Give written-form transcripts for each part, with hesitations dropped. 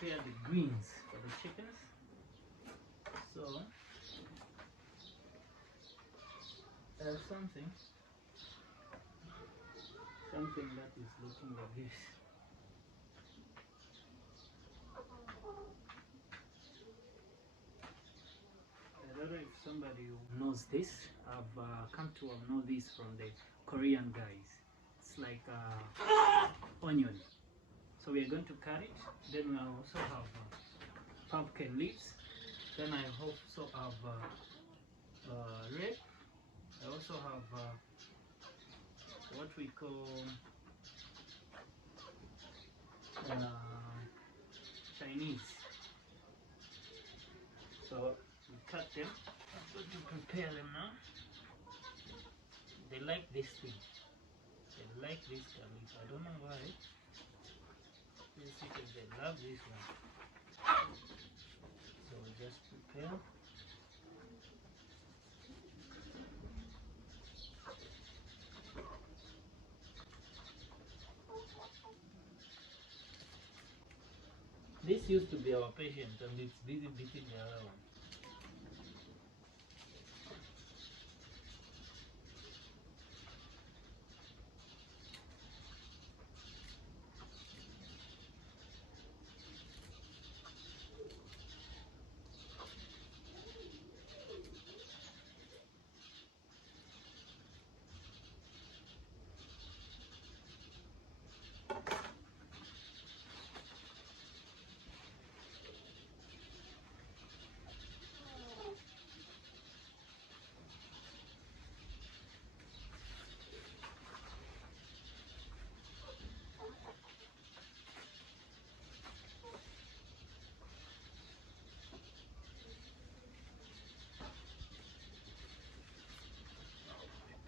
prepare the greens for the chickens. So I have something that is looking like this. I don't know if somebody knows this. I've come to know this from the Korean guys. It's like onion. So we are going to cut it. Then I also have pumpkin leaves. Then I also have red. I also have what we call Chinese. So we cut them. I'm going to prepare them now. They like this thing. They like this garlic. I don't know why. These chickens, they love this one. So we just prepare. This used to be our patient and it's busy beating the other one.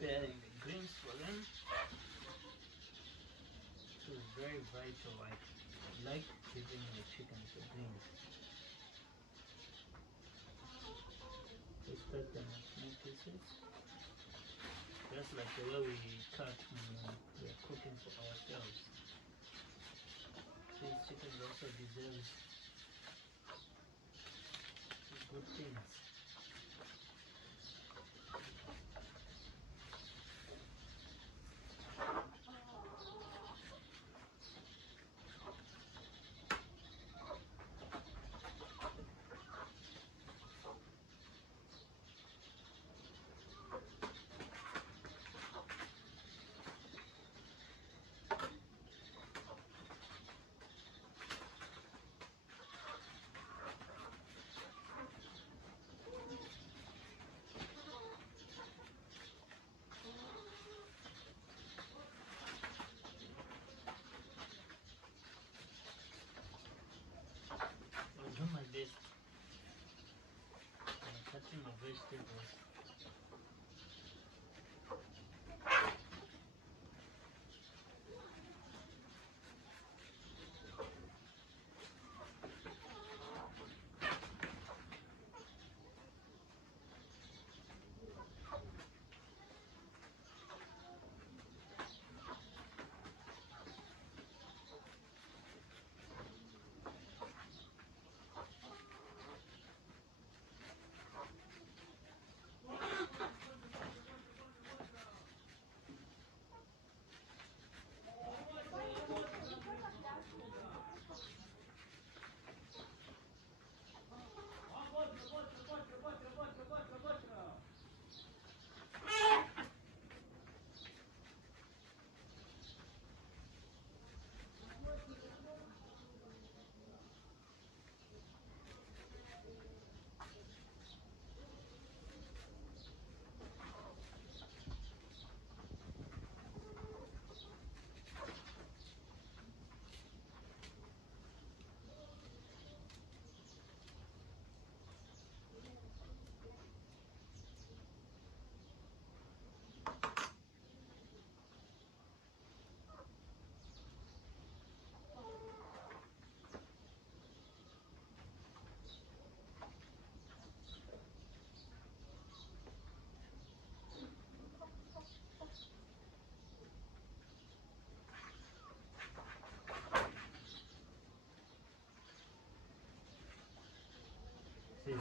Preparing the greens for them. This is very vital. I like giving the chickens the greens. Just cut them in small pieces. Just like the way we cut when we are cooking for ourselves. These chickens also deserve good things. I'll do my best. I'm cutting my vegetables.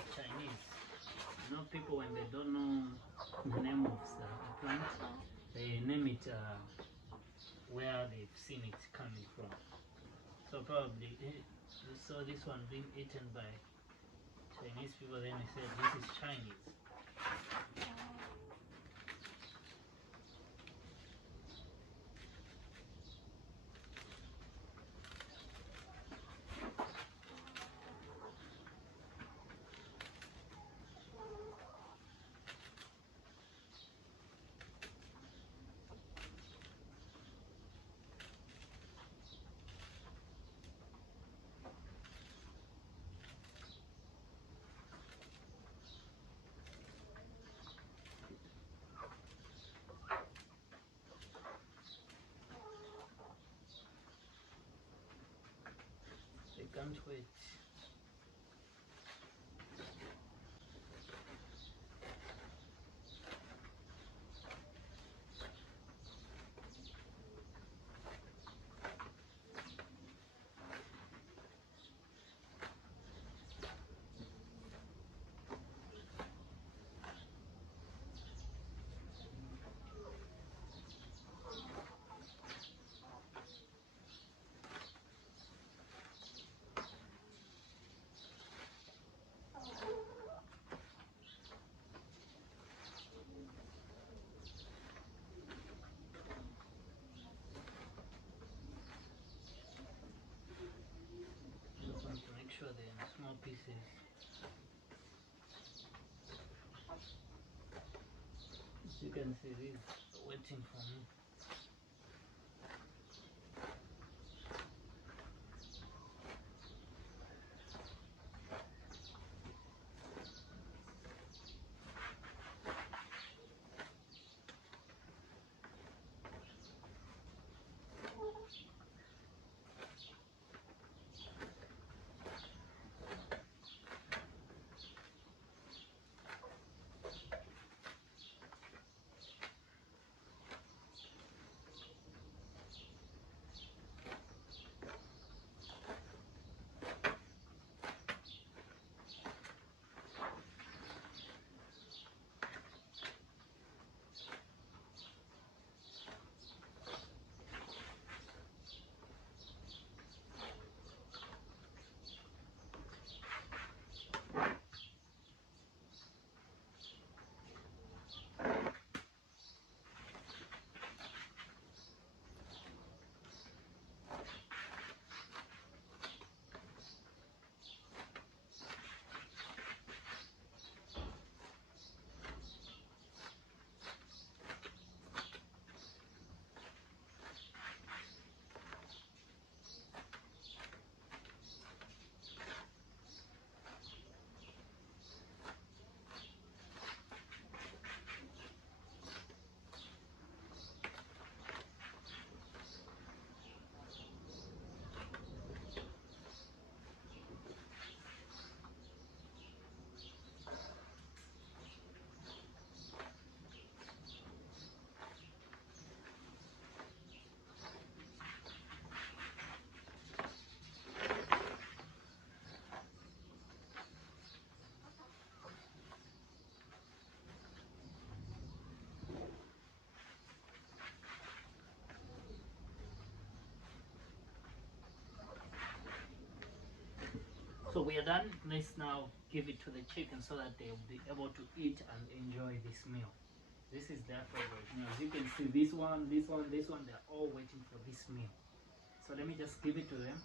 is Chinese. You know, people when they don't know the name of the plant, they name it where they've seen it coming from. So probably you saw this one being eaten by Chinese people, then we said this is Chinese. They can't wait. Just want to make sure they're in small pieces. As you can see, these are waiting for me. So we are done. Let's now give it to the chicken so that they'll be able to eat and enjoy this meal. This is their favorite meal. As you can see, this one, they're all waiting for this meal. So let me just give it to them.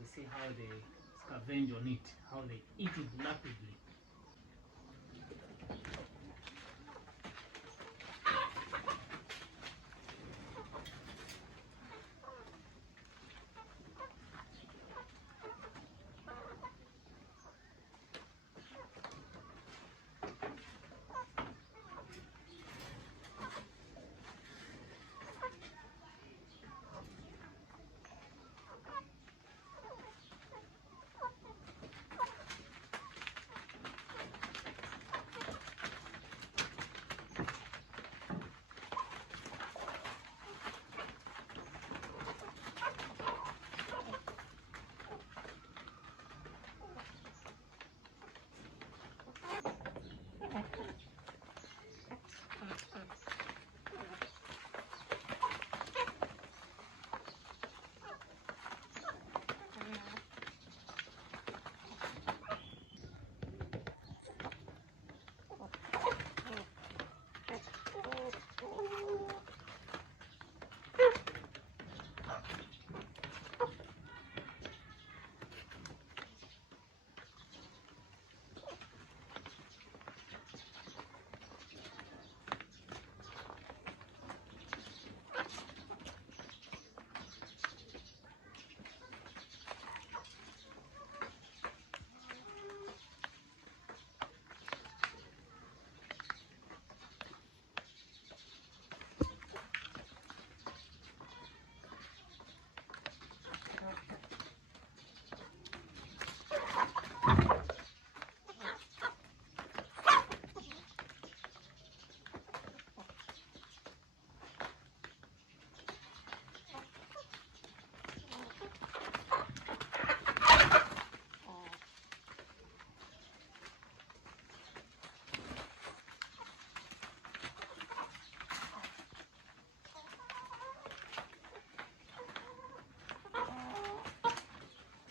We see how they scavenge on it, how they eat it rapidly.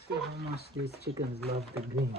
See how much these chickens love the green.